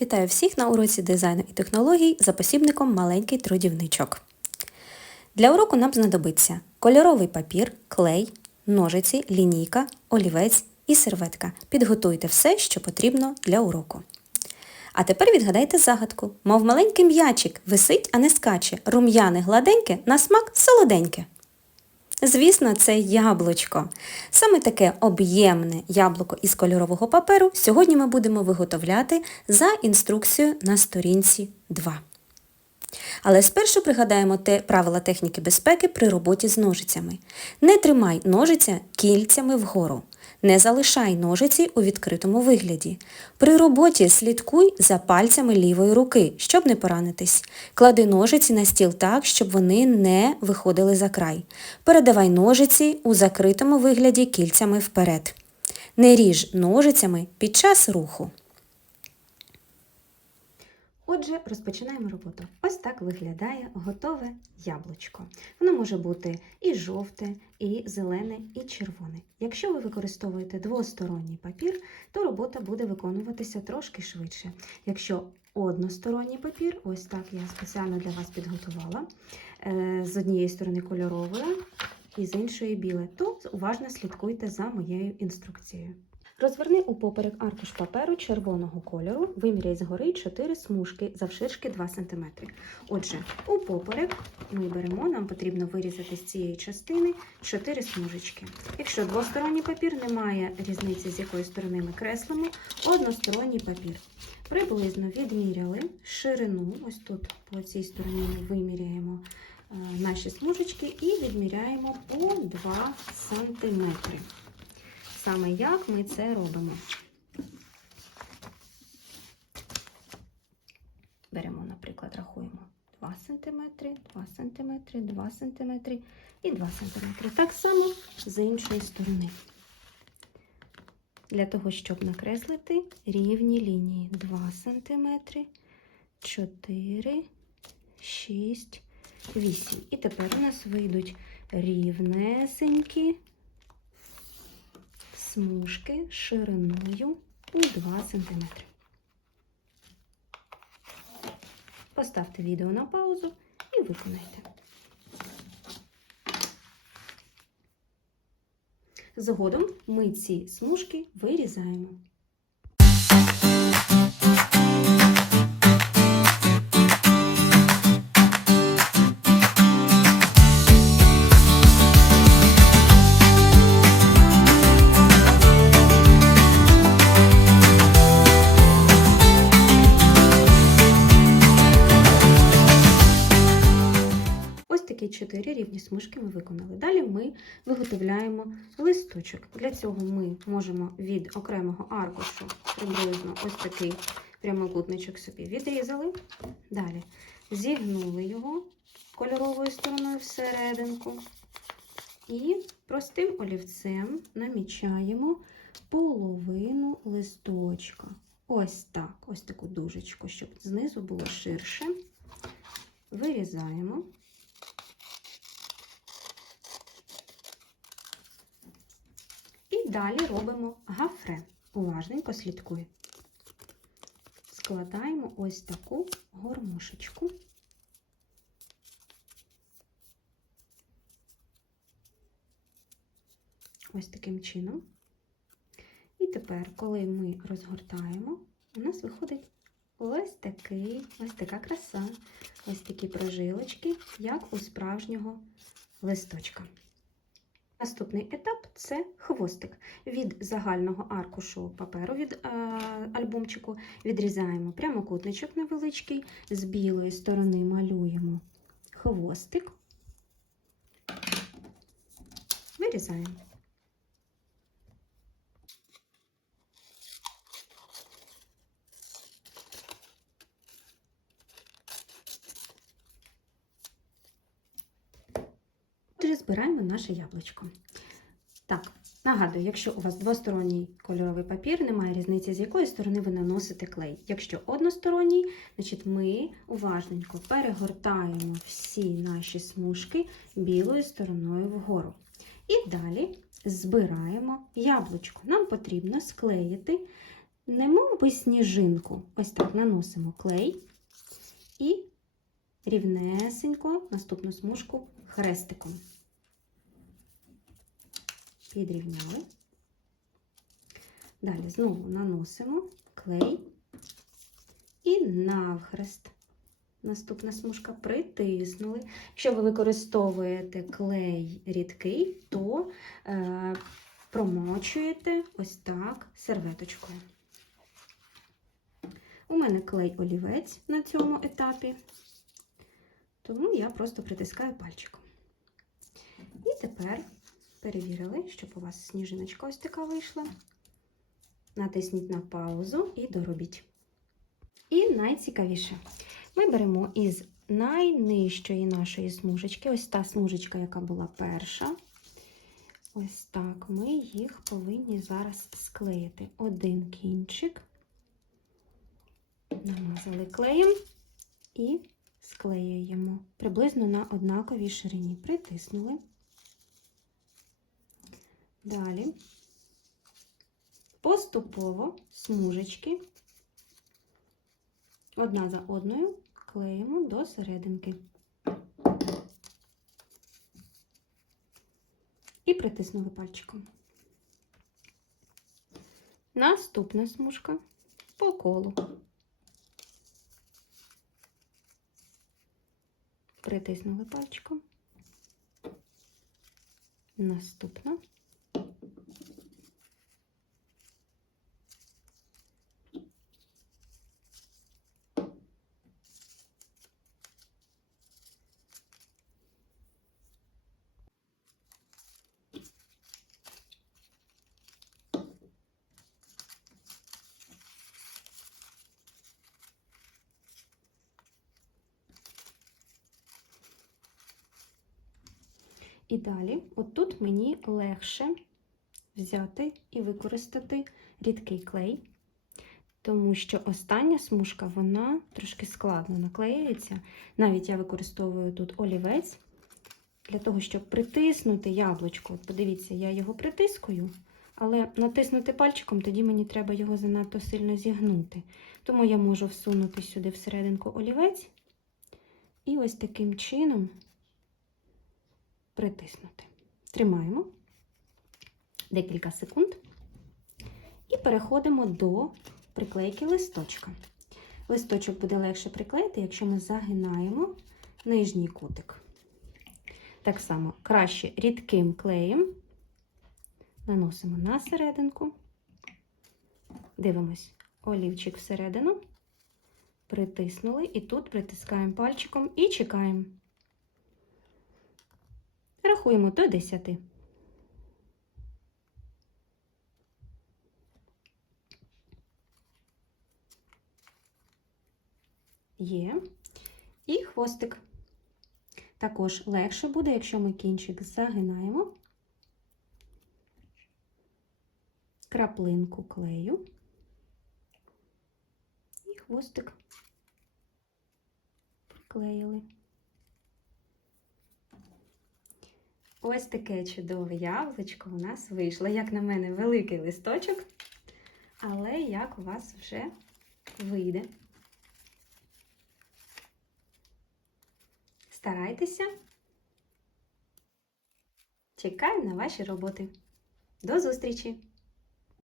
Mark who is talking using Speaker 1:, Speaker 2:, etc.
Speaker 1: Вітаю всіх на уроці дизайну і технологій за посібником маленький трудівничок. Для уроку нам знадобиться кольоровий папір, клей, ножиці, лінійка, олівець і серветка. Підготуйте все, що потрібно для уроку. А тепер відгадайте загадку. Мов маленький м'ячик висить, а не скаче, рум'яне гладеньке, на смак солоденьке. Звісно, це яблучко. Саме таке об'ємне яблуко із кольорового паперу сьогодні ми будемо виготовляти за інструкцією на сторінці 2. Але спершу пригадаємо те правила техніки безпеки при роботі з ножицями. Не тримай ножиця кільцями вгору. Не залишай ножиці у відкритому вигляді. При роботі слідкуй за пальцями лівої руки, щоб не поранитись. Клади ножиці на стіл так, щоб вони не виходили за край. Передавай ножиці у закритому вигляді кільцями вперед. Не ріж ножицями під час руху. Отже, розпочинаємо роботу. Ось так виглядає готове яблучко. Воно може бути і жовте, і зелене, і червоне. Якщо ви використовуєте двосторонній папір, то робота буде виконуватися трошки швидше. Якщо односторонній папір, ось так я спеціально для вас підготувала, е, з однієї сторони кольорове і з іншої біле, то уважно слідкуйте за моєю інструкцією. Розверни у поперек аркуш паперу червоного кольору, виміряй згори 4 смужки завширшки 2 см. Отже, у поперек ми беремо, нам потрібно вирізати з цієї частини 4 смужечки. Якщо двосторонній папір, немає різниці, з якої сторони ми креслимо, односторонній папір. Приблизно відміряли ширину, ось тут по цій стороні ми виміряємо е, наші смужечки і відміряємо по 2 см саме як ми це робимо. Беремо, наприклад, рахуємо 2 см, 2 см, 2 см і 2 см. Так само з іншої сторони. Для того, щоб накреслити рівні лінії 2 см, 4, 6, 8. І тепер у нас вийдуть рівнесенькі смужки шириною у 2 см. Поставте відео на паузу і виконайте. Згодом ми ці смужки вирізаємо. Такі чотири рівні смужки ми виконали. Далі ми виготовляємо листочок. Для цього ми можемо від окремого аркушу приблизно ось такий прямокутничок собі відрізали. Далі зігнули його кольоровою стороною всерединку. І простим олівцем намічаємо половину листочка. Ось так, ось таку дужечку, щоб знизу було ширше. Вирізаємо. Далі робимо гафре. Уважненько слідкуй. Складаємо ось таку гормошечку. Ось таким чином. І тепер, коли ми розгортаємо, у нас виходить ось такий, ось така краса, ось такі прожилочки, як у справжнього листочка. Наступний етап це хвостик. Від загального аркушу паперу від е, альбомчику відрізаємо прямокутничок невеличкий, з білої сторони малюємо хвостик, вирізаємо. Збираємо наше яблучко. Нагадую, якщо у вас двосторонній кольоровий папір, немає різниці, з якої сторони ви наносите клей. Якщо односторонній, значить ми уважненько перегортаємо всі наші смужки білою стороною вгору. І далі збираємо яблучко. Нам потрібно склеїти немов би сніжинку. Ось так наносимо клей і рівнесенько наступну смужку хрестиком. Підрівняли. Далі знову наносимо клей і навхрест. Наступна смужка притиснули. Якщо ви використовуєте клей рідкий, то е, промочуєте ось так серветочкою. У мене клей олівець на цьому етапі, тому я просто притискаю пальчиком. І тепер перевірили, щоб у вас сніжиночка ось така вийшла. Натисніть на паузу і доробіть. І найцікавіше. Ми беремо із найнижчої нашої смужечки, ось та смужечка, яка була перша. Ось так ми їх повинні зараз склеїти. Один кінчик, намазали клеєм і склеюємо приблизно на однаковій ширині. Притиснули. Далі поступово смужечки одна за одною клеїмо до серединки. І притиснули пальчиком. Наступна смужка по колу. Притиснули пальчиком. Наступна. І далі, отут мені легше взяти і використати рідкий клей, тому що остання смужка, вона трошки складно наклеюється. Навіть я використовую тут олівець для того, щоб притиснути яблучко. Подивіться, я його притискую, але натиснути пальчиком, тоді мені треба його занадто сильно зігнути. Тому я можу всунути сюди всерединку олівець і ось таким чином притиснути. Тримаємо декілька секунд і переходимо до приклейки листочка. Листочок буде легше приклеїти, якщо ми загинаємо нижній кутик. Так само краще рідким клеєм наносимо на серединку, дивимось олівчик всередину, притиснули, і тут притискаємо пальчиком і чекаємо. Рахуємо до 10. Є. І хвостик. Також легше буде, якщо ми кінчик загинаємо, краплинку клею і хвостик приклеїли. Ось таке чудове яблучко у нас вийшло. Як на мене, великий листочок, але як у вас вже вийде. Старайтеся. Чекаю на ваші роботи. До зустрічі!